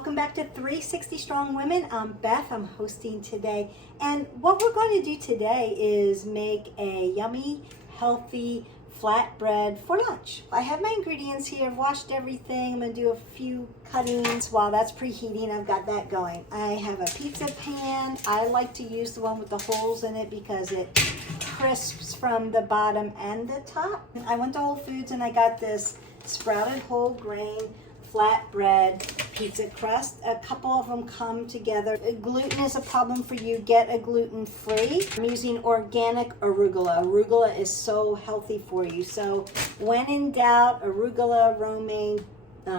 Welcome back to 360 Strong Women. I'm Beth. I'm hosting today. And what we're going to do today is make a yummy, healthy flatbread for lunch. I have my ingredients here. I've washed everything. I'm going to do a few cuttings while that's preheating. I've got that going. I have a pizza pan. I like to use the one with the holes in it because it crisps from the bottom and the top. I went to Whole Foods and I got this sprouted whole grain flatbread pizza crust. A couple of them come together. Gluten is a problem for you. Get a gluten-free. I'm using organic arugula. Arugula is so healthy for you. So when in doubt, arugula, romaine,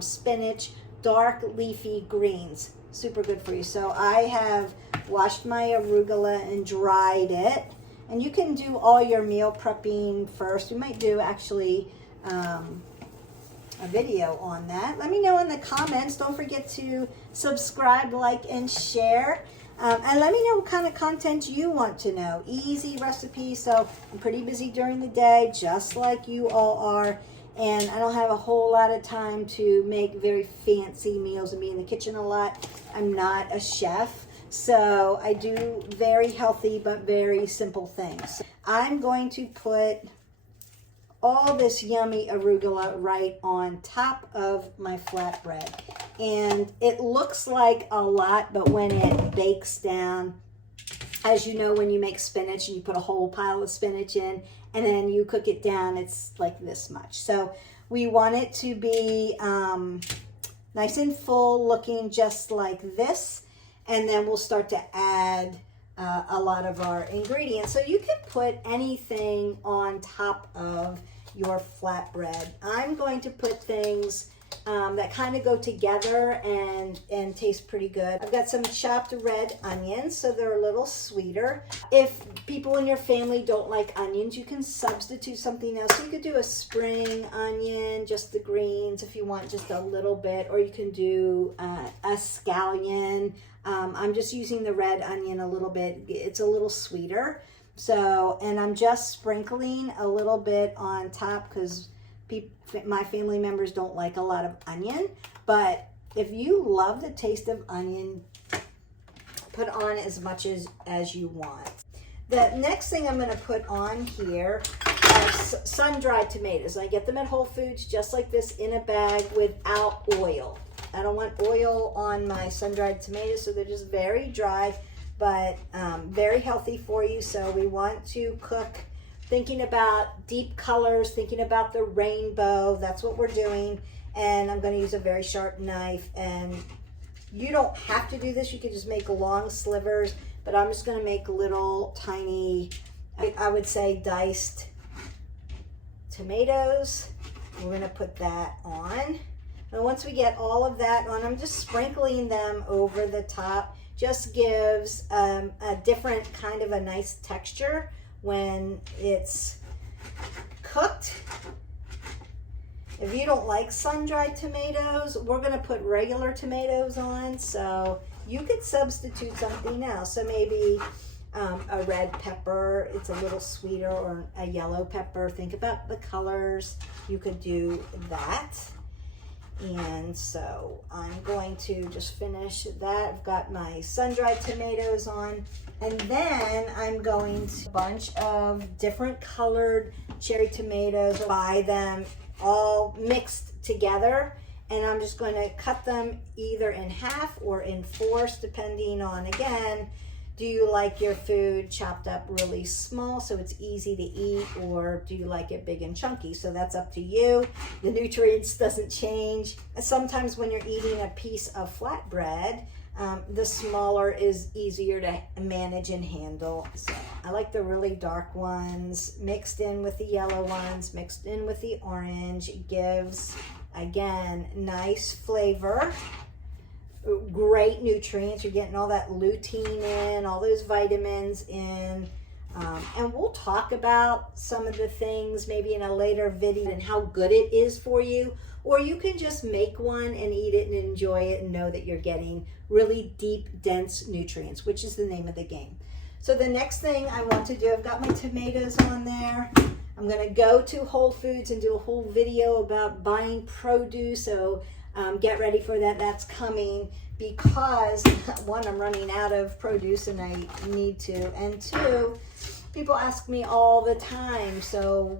spinach, dark leafy greens. Super good for you. So I have washed my arugula and dried it. And you can do all your meal prepping first. We might do actually a video on that. Let me know in the comments. Don't forget to subscribe, like, and share. And let me know what kind of content you want to know. Easy recipes. So I'm pretty busy during the day, just like you all are. And I don't have a whole lot of time to make very fancy meals and be in the kitchen a lot. I'm not a chef. So I do very healthy but very simple things. I'm going to put all this yummy arugula right on top of my flatbread. And it looks like a lot, but when it bakes down, as you know, when you make spinach and you put a whole pile of spinach in and then you cook it down, it's like this much. So we want it to be nice and full, looking just like this. And then we'll start to add a lot of our ingredients. So you can put anything on top of your flatbread. I'm going to put things that kind of go together and taste pretty good. I've got some chopped red onions, so they're a little sweeter. If people in your family don't like onions, you can substitute something else. You could do a spring onion, just the greens if you want just a little bit, or you can do a scallion. I'm just using the red onion a little bit. It's a little sweeter. So, and I'm just sprinkling a little bit on top because my family members don't like a lot of onion. But if you love the taste of onion, put on as much as you want. The next thing I'm going to put on here are sun-dried tomatoes. I get them at Whole Foods just like this in a bag without oil. I don't want oil on my sun-dried tomatoes, so they're just very dry, but very healthy for you. So we want to cook thinking about deep colors, thinking about the rainbow. That's what we're doing. And I'm going to use a very sharp knife. And you don't have to do this. You can just make long slivers, but I'm just going to make little tiny, I would say diced tomatoes. We're going to put that on. And once we get all of that on, I'm just sprinkling them over the top. Just gives a different kind of a nice texture when it's cooked. If you don't like sun-dried tomatoes, we're going to put regular tomatoes on, so you could substitute something else. So maybe a red pepper, it's a little sweeter, or a yellow pepper. Think about the colors. You could do that. And so I'm going to just finish that. I've got my sun-dried tomatoes on, and then I'm going to a bunch of different colored cherry tomatoes, buy them all mixed together, and I'm just going to cut them either in half or in fourths, depending on, again, do you like your food chopped up really small so it's easy to eat, or do you like it big and chunky? So that's up to you. The nutrients doesn't change. Sometimes when you're eating a piece of flatbread, the smaller is easier to manage and handle. So I like the really dark ones mixed in with the yellow ones, mixed in with the orange. It gives, again, nice flavor. Great nutrients. You're getting all that lutein in, all those vitamins in. And we'll talk about some of the things maybe in a later video and how good it is for you. Or you can just make one and eat it and enjoy it and know that you're getting really deep, dense nutrients, which is the name of the game. So the next thing I want to do, I've got my tomatoes on there. I'm going to go to Whole Foods and do a whole video about buying produce. So get ready for that. That's coming because one, I'm running out of produce and I need to, and two, people ask me all the time, so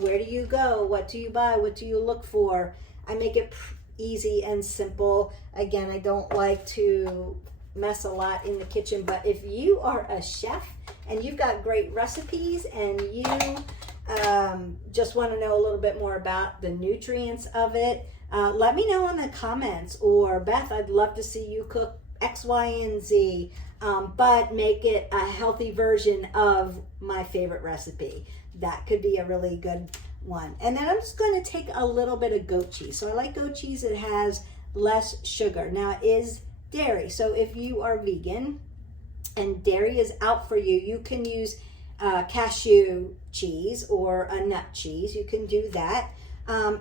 where do you go? What do you buy? What do you look for? I make it easy and simple. Again, I don't like to mess a lot in the kitchen, but if you are a chef and you've got great recipes and you just want to know a little bit more about the nutrients of it, let me know in the comments. Or Beth, I'd love to see you cook X, Y, and Z, but make it a healthy version of my favorite recipe. That could be a really good one. And then I'm just going to take a little bit of goat cheese. So I like goat cheese. It has less sugar. Now it is dairy. So if you are vegan and dairy is out for you, you can use cashew cheese or a nut cheese. You can do that.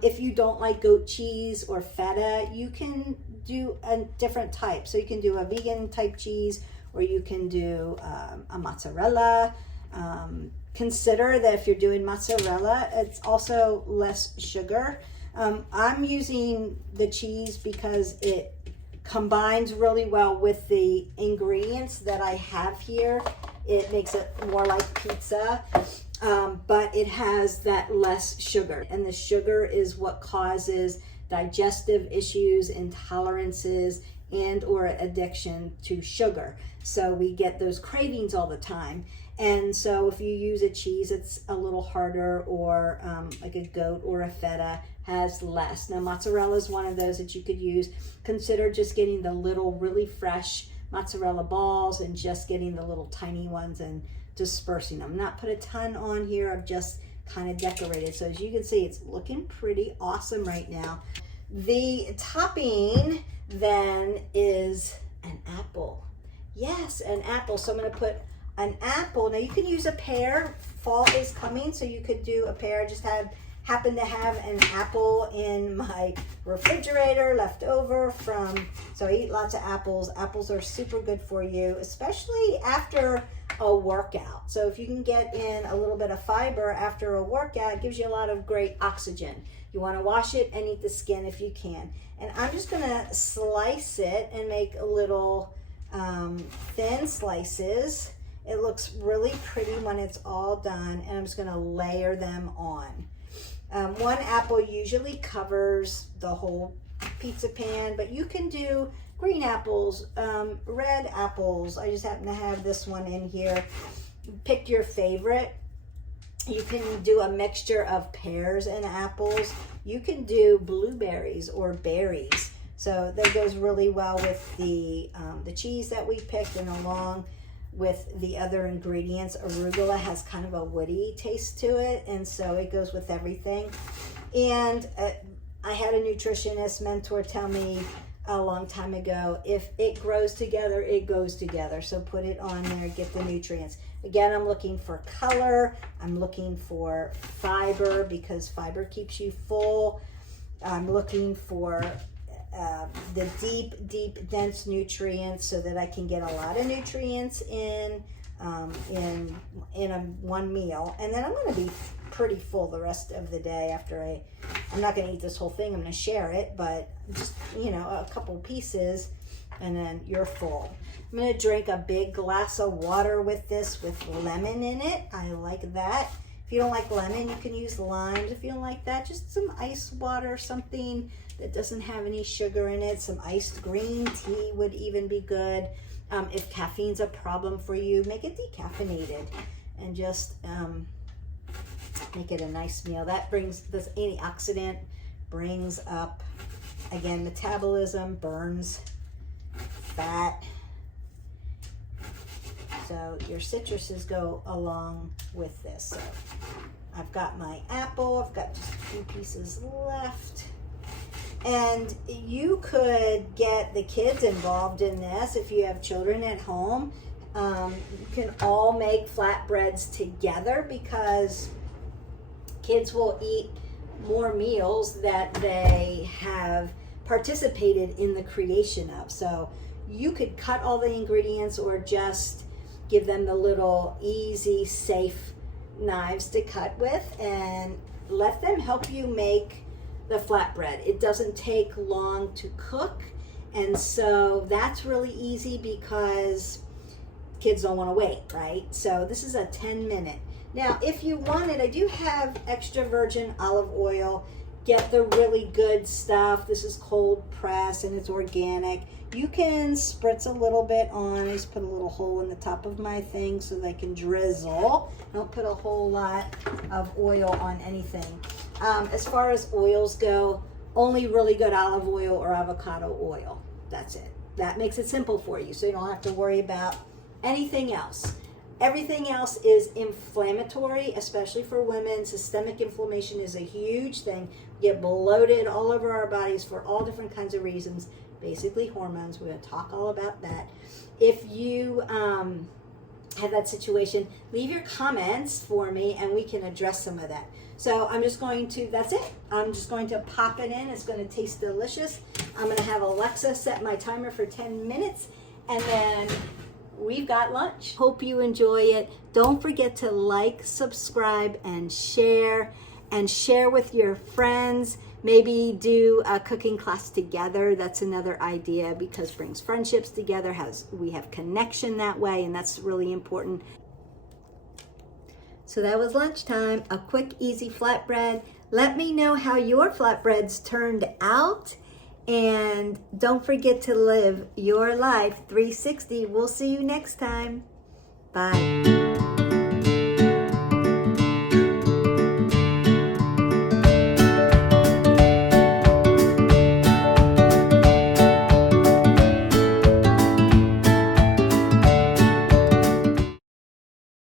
If you don't like goat cheese or feta, you can do a different type. So you can do a vegan type cheese, or you can do a mozzarella. Consider that if you're doing mozzarella, it's also less sugar. I'm using the cheese because it combines really well with the ingredients that I have here. It makes it more like pizza, but it has that less sugar. And the sugar is what causes digestive issues, intolerances, and or addiction to sugar. So we get those cravings all the time. And so if you use a cheese, it's a little harder, or like a goat or a feta has less. Now mozzarella is one of those that you could use. Consider just getting the little really fresh mozzarella balls and just getting the little tiny ones and dispersing them. Not put a ton on here, I've just kind of decorated. So as you can see, it's looking pretty awesome right now. The topping then is an apple. Yes, an apple. So I'm going to put an apple. Now you can use a pear. Fall is coming, so you could do a pear. I just happen to have an apple in my refrigerator left over from, so I eat lots of apples. Apples are super good for you, especially after a workout. So if you can get in a little bit of fiber after a workout, it gives you a lot of great oxygen. You want to wash it and eat the skin if you can. And I'm just going to slice it and make a little thin slices. It looks really pretty when it's all done, and I'm just going to layer them on. One apple usually covers the whole pizza pan, but you can do green apples, red apples. I just happen to have this one in here. Pick your favorite. You can do a mixture of pears and apples. You can do blueberries or berries. So that goes really well with the cheese that we picked, and along with the other ingredients. Arugula has kind of a woody taste to it, and so it goes with everything. And I had a nutritionist mentor tell me a long time ago, if it grows together, it goes together. So put it on there, get the nutrients. Again, I'm looking for color. I'm looking for fiber because fiber keeps you full. I'm looking for the deep, dense nutrients so that I can get a lot of nutrients in one meal. And then I'm going to be pretty full the rest of the day after I'm not going to eat this whole thing. I'm going to share it, but just, a couple pieces, and then you're full. I'm going to drink a big glass of water with this with lemon in it. I like that. If you don't like lemon, you can use limes. If you don't like that, just some ice water, something that doesn't have any sugar in it. Some iced green tea would even be good. If caffeine's a problem for you, make it decaffeinated and just make it a nice meal. That brings, this antioxidant brings up, again, metabolism, burns fat. So your citruses go along with this. So I've got my apple, I've got just a few pieces left. And you could get the kids involved in this if you have children at home. You can all make flatbreads together because kids will eat more meals that they have participated in the creation of. So you could cut all the ingredients or just give them the little easy, safe knives to cut with, and let them help you make the flatbread. It doesn't take long to cook, and so that's really easy because kids don't want to wait, right? So this is a 10-minute. Now, if you wanted, I do have extra virgin olive oil. Get the really good stuff. This is cold press and it's organic. You can spritz a little bit on. I just put a little hole in the top of my thing so they can drizzle. Don't put a whole lot of oil on anything. As far as oils go, only really good olive oil or avocado oil. That's it. That makes it simple for you, so you don't have to worry about anything else. Everything else is inflammatory, especially for women. Systemic inflammation is a huge thing. We get bloated all over our bodies for all different kinds of reasons, basically hormones. We're going to talk all about that. If you have that situation, leave your comments for me and we can address some of that. So I'm just going to, that's it. I'm just going to pop it in. It's going to taste delicious. I'm going to have Alexa set my timer for 10 minutes and then we've got lunch. Hope you enjoy it. Don't forget to like, subscribe, and share with your friends. Maybe do a cooking class together. That's another idea because it brings friendships together. We have connection that way, and that's really important. So that was lunchtime, a quick, easy flatbread. Let me know how your flatbreads turned out. And don't forget to live your life 360. We'll see you next time. Bye.